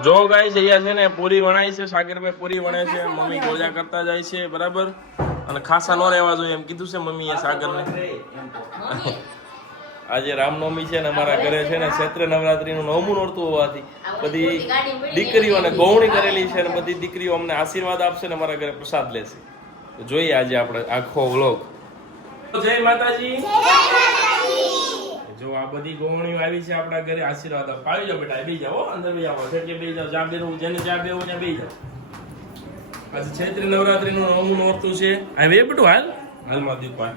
જો ગાઈસ અહીંયા છે ને, પૂરી વણાય છે, સાગરભાઈ પૂરી વણે છે, મમ્મી ગોળ્યા કરતા જાય છે, બરાબર? અને ખાસા ન રહેવા જોઈએ એમ કીધું છે મમ્મીએ સાગરને. આજે રામનવમી છે ને અમારા ઘરે છે ને ચૈત્ર નવરાત્રીનું નવમું નોરતું હોવાથી બધી દીકરીઓને ગૌણી કરેલી છે અને બધી દીકરીઓ અમને આશીર્વાદ આપશે ને અમારા ઘરે પ્રસાદ લેશે. જોઈએ આજે આપણે આખો વ્લોગ જય માતાજી. જો આ બધી ગોવણીઓ આવી છે આપણા ઘરે, આશીર્વાદ પાડી જાઓ બેટા બે જાઓ અંદર બે જાઓ. એટલે બે જાઓ, જ્યાં બેસવું જેને જ્યાં બેવું ત્યાં બે જાઓ. આજે ચૈત્રી નવરાત્રીનું નવમું નોરતું છે. આ બે બેટું હાલ? હાલમાં દીપા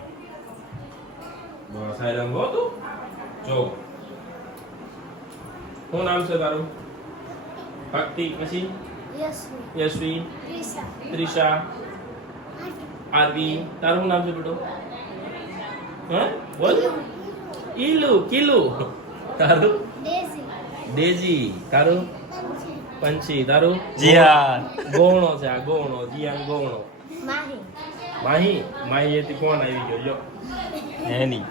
બસ હાલ રંગો તું. જો. શું નામ છે તારું? ભક્તિ, પછી? યશવી. ત્રિષા. આરવી. તારું નામ છે બેટું? હા? બોલ. ઈલુ કિલુ તારું ડેઝી તારું પંછી તારું જીયાન. ગોણો છે આ ગોણો જીયાન ગોણો માહી માહી એથી કોણ આવી ગયો જો. એની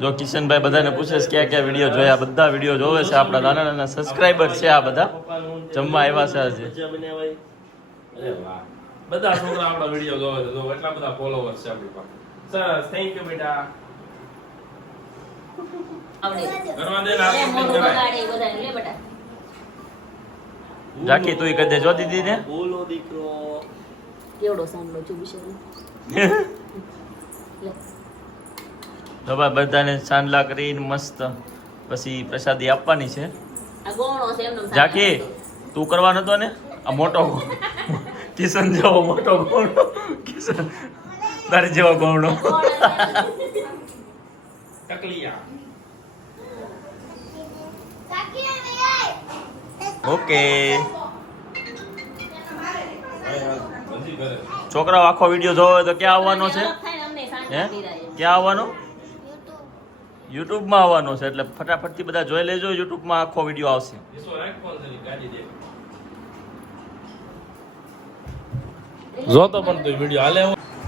જો કિશનભાઈ બધાને પૂછે છે ક્યાં ક્યાં વીડિયો જોયા. બધા વીડિયો જોવે છે. આપણા નાના નાના સબસ્ક્રાઈબર છે આ બધા. જમવા આવ્યા છે આજે. બધા છોકરા આપણા વીડિયો જોવે છે. જો એટલા બધા ફોલોવર્સ છે આપણી પાસે. સરસ. થેન્ક યુ બેટા. કરાય તું કદે જો દીદી ને? બોલો દીકરો. કેવડો સાંભળો છું બિચારો તો બધાને ચાંદલા કરીને મસ્ત. પછી પ્રસાદી આપવાની છે. આ ગોણો ઝાંખી તું કરવાનો હતો ને? આ મોટો કિશન જેવો મોટો ગોળો કિશન તારી જેવો ગોળો ટકલિયા ઓકે છોકરાઓ આખો વીડિયો જોવે તો ક્યાં આવવાનો છે? હે? ક્યાં આવવાનો? યુટ્યુબમાં આવવાનો છે એટલે ફટાફટથી બધા જોઈ લેજો યુટ્યુબમાં આખો વીડિયો આવશે. જોતો પણ તું વીડિયો. હાલે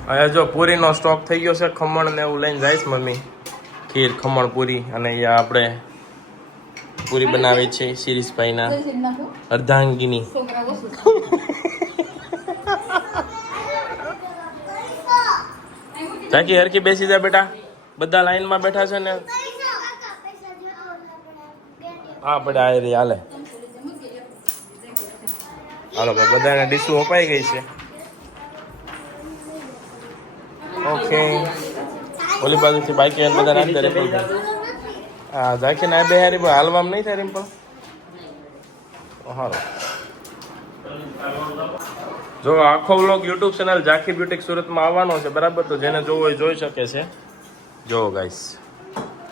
હવે જો પૂરીનો સ્ટોક થઈ ગયો છે ખમણ ને એવું લઈને જઈશ મમ્મી. ખીર ખમણ પૂરી અને અહીંયા આપણે પૂરી બનાવી છે? શિરીષભાઈના અર્ધાંગીની. તાકી હરકી બેસી જા બેટા. બધા લાઈનમાં બેઠા છે ને. હા બેટા આ રહી હાલે. હાલો ભાઈ બધાને ડીશું અપાઈ ગઈ છે. ઓકે. ઓલી બાજુથી બાકી બધા નાખી દે રિમ્પલ હા ઝાંખી ના બે હારી પણ હાલવામાં નહીં થાય રિમ્પલ હારો જો આખો vlog YouTube channel Zankhi boutique સુરતમાં આવવાનો છે બરાબર તો જેને જોવો હોય જોઈ શકે છે જો ગાઈસ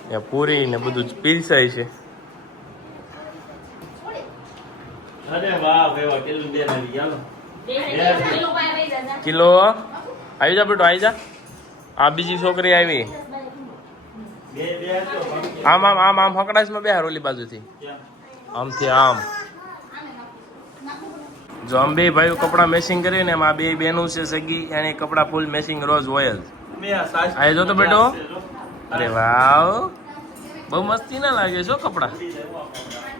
ત્યાં પૂરી ને બધું જ પીરસાય છે અરે વાહ કિલો આવી જા બેટો આવી જા આ બીજી છોકરી આવી. આમ આમ આમ આમ હકડાશમાં બે ઓલી બાજુથી? આમથી આમ. જો આમ બે ભાઈઓ કપડાં મેચિંગ કરીને આ બે બેનું છે સગી, એને કપડાં ફૂલ મેચિંગ રોજ હોય જ. આ જો તો બેટો. અરે વાવ. બહુ મસ્તી ના લાગે છો કપડાં.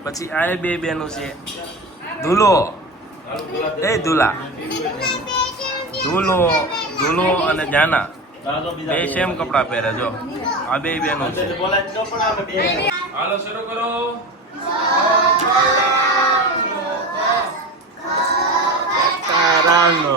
પછી આ બે બેનું છે. ધૂલો. એ ધૂલા. ધૂલો ધૂલો અને જાના. બે બે. સેમ કપડા પહેરે જો આ બે બેનો છે. હાલો શરૂ કરો તારાનો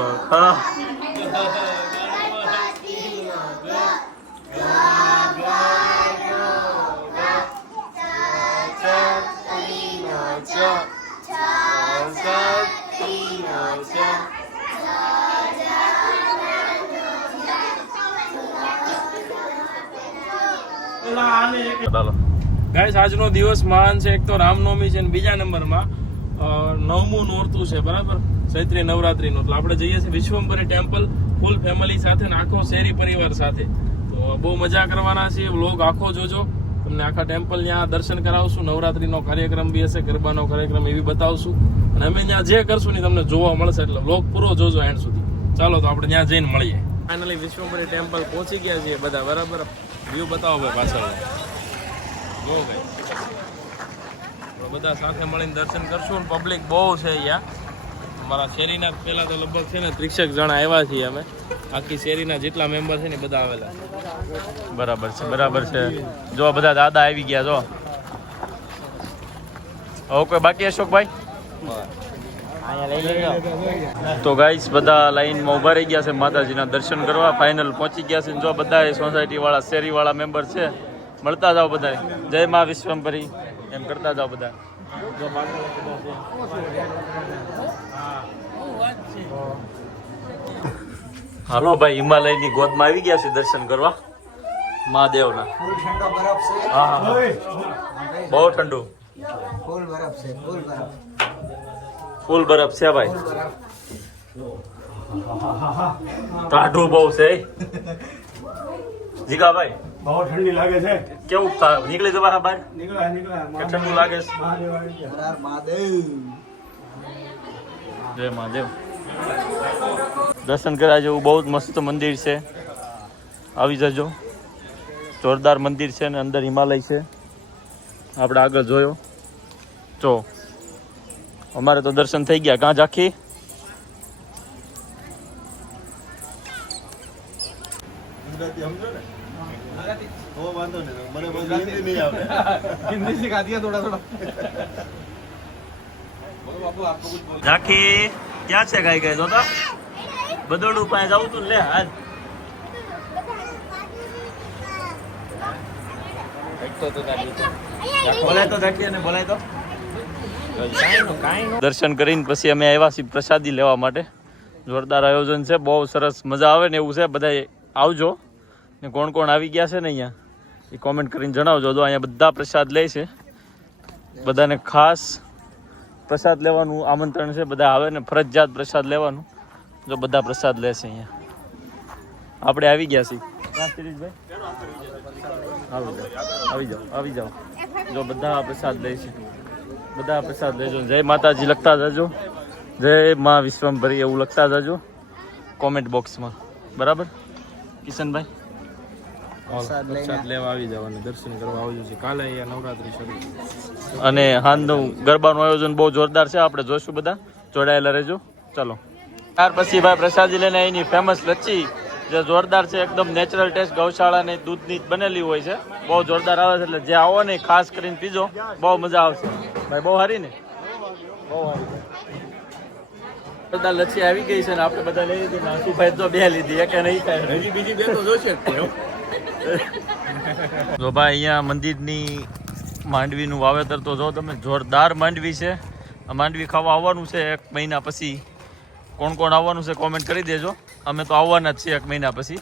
ગાઈસ આજનો દિવસ મહાન છે. એક તો રામનવમી છે બીજા નંબરમાં નવમું નોરતું છે, બરાબર? ચૈત્રી નવરાત્રીનું. એટલે આપણે જઈએ છીએ વિશ્વંભરી ટેમ્પલ, ફૂલ ફેમિલી સાથે આખો શેરી પરિવાર સાથે. તો બહુ મજા કરવાના છે વ્લોગ આખો જોજો. તમને આખા ટેમ્પલ ત્યાં દર્શન કરાવશું. નવરાત્રીનો કાર્યક્રમ બી હશે, ગરબાનો કાર્યક્રમ એવી બતાવશું. અને અમે ત્યાં જે કરશું ને તમને જોવા મળશે. એટલે વ્લોગ પૂરો જોજો એન્ડ સુધી. ચાલો તો આપણે ત્યાં જઈને મળીએ. ફાઇનલી વિશ્વંભરી ટેમ્પલ પહોંચી ગયા છીએ બધા, બરાબર? વ્યૂ બતાવો ભાઈ પાછળ જો બધા સાથે મળીને દર્શન કરશું પબ્લિક બહુ છે અહીંયા. અમારા શેરીના પહેલાં તો લગભગ છે ને ત્રીસેક જણા આવ્યા છીએ અમે. આખી શેરીના જેટલા મેમ્બર છે ને બધા આવેલા. બરાબર છે બરાબર છે. જો બધા દાદા આવી ગયા, જો. હવે કોઈ બાકી અશોકભાઈ? તો ગાઈસ બધા લાઈનમાં ઊભા રહી ગયા છે માતાજીના દર્શન કરવા. ફાઇનલ પહોંચી ગયા છે જો બધા સોસાયટી વાળા શેરી વાળા મેમ્બર છે. મળતા જાઓ બધા જય મા વિશ્વંભરી. એમ કરતા જાઓ બધા. હાલો ભાઈ, હિમાલયની ગોદમાં આવી ગયા છે દર્શન કરવા. મહાદેવના. હા. બહુ ઠંડુ. ફૂલ બરફ છે ભાઈ. ટાઢું બહુ છે. જીગાભાઈ. બહુ ઠંડી લાગે છે. કેવું નીકળી જવા બહાર? નીકળ્યા નીકળ્યા ઠંડુ લાગે છે? જય મહાદેવ. દર્શન કરવા જેવું બહુ જ મસ્ત મંદિર છે. આવી જજો. જોરદાર મંદિર છે ને અંદર હિમાલય છે. આપણે આગળ જોયો. જો. અમારે તો દર્શન થઈ ગયા. કાં ઝાંખી ઝાંખી ક્યાં છે ગાય ગાય તો બદોડું પાસે જવું તું લે હાલ દર્શન કરીને પછી અમે આવ્યા છીએ પ્રસાદી લેવા માટે. જોરદાર આયોજન છે બહુ સરસ મજા આવે ને એવું છે. બધા આવજો. ને કોણ કોણ આવી ગયા છે ને અહીંયા? એ કોમેન્ટ કરીને જણાવજો. તો અહીંયા બધા પ્રસાદ લે છે. બધાને ખાસ પ્રસાદ લેવાનું આમંત્રણ છે, બધા આવે ને ફરજિયાત પ્રસાદ લેવાનું. જો બધા પ્રસાદ લેશે અહીંયા. આપણે આવી ગયા છીએ? આવી જાઓ આવી જાઓ જો બધા પ્રસાદ લે બધા પ્રસાદ લેજો. જય માતાજી, લખતા જજો. જય મા વિશ્વમભરી એવું લખતા જજો. કોમેન્ટ બોક્સમાં બરાબર? કિશનભાઈ? પ્રસાદ. પ્રસાદ લેવા આવી જવાના દર્શન કરવા આવજો છે. કાલે અહીંયા નવરાત્રી શરૂ અને હાંજનું ગરબાનું આયોજન બહુ જોરદાર છે. આપણે જોઈશું બધા. જોડાયેલા રહેજો. ચલો. ત્યાર પછી ભાઈ પ્રસાદી લઈને અહીંની ફેમસ લચ્છી. જે જોરદાર છે એકદમ નેચરલ ટેસ્ટ ગૌશાળાની દૂધની જ બનેલી હોય છે. બહુ જોરદાર આવે છે. એટલે જે આવો ને ખાસ કરીને પીજો. બહુ મજા આવશે. ભાઈ બહુ સારી ને? બહુ બધા લચ્છી આવી ગઈ છે ને આપણે બધા લઈ લીધી ને. આશુભાઈ તો બે લીધી. એક નહીં ખાય? હજી બીજી બે તો જોશે જો ભાઈ, અહીંયા મંદિરની માંડવીનું વાવેતર તો જો તમે જોરદાર માંડવી છે. માંડવી ખાવા આવવાનું છે એક મહિના પછી. કોણ કોણ આવવાનું છે કોમેન્ટ કરી દેજો. અમે તો આવવાના જ છીએ એક મહિના પછી.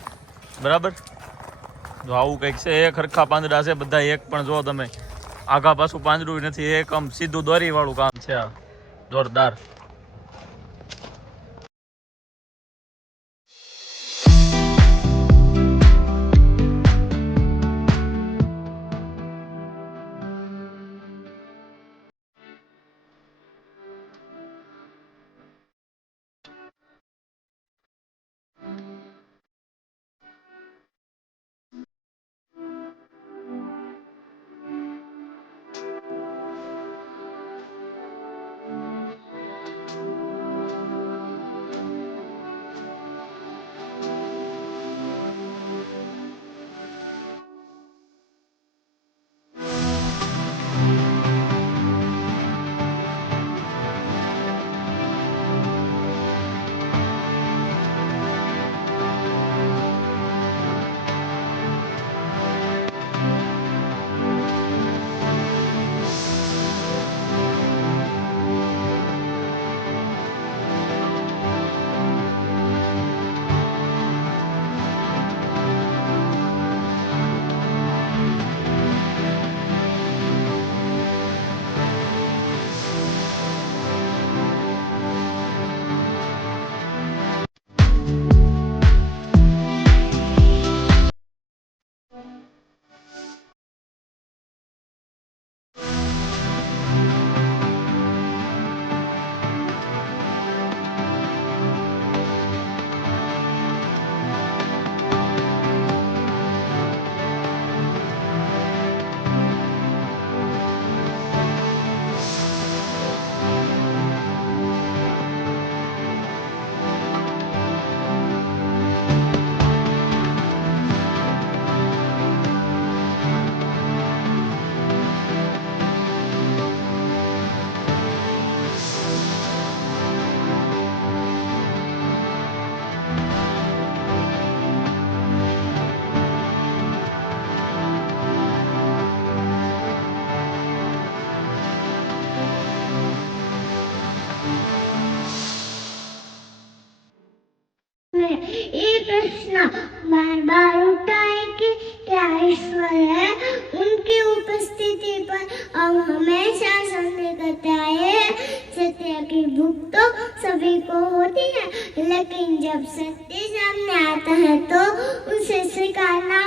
બરાબર? જો આવું કંઈક છે, એક હરખા પાંદડા છે, બધા એક પણ જો તમે આઘા પાછું પાંદડું નથી, એક આમ સીધું દોરીવાળું કામ છે આ. જોરદાર. लेकिन जब सत्य सामने आता है तो उसे स्वीकारना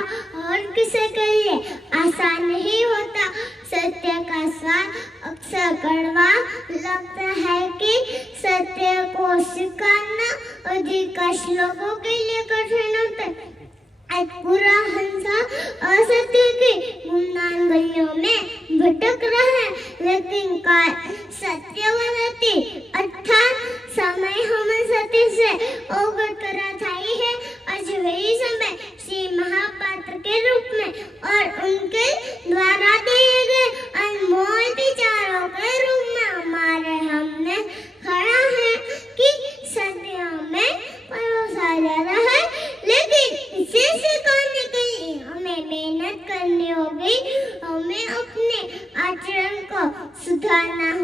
और किसे करिए आसान नहीं होता। सत्य का स्वाद अक्सर कड़वा लगता है कि सत्य को स्वीकारना अधिकांश लोगों के लिए कठिन होता है। पूरा हंसा असत्य के गुमनान गलियों में भटक रहा है। लेकिन 拜呢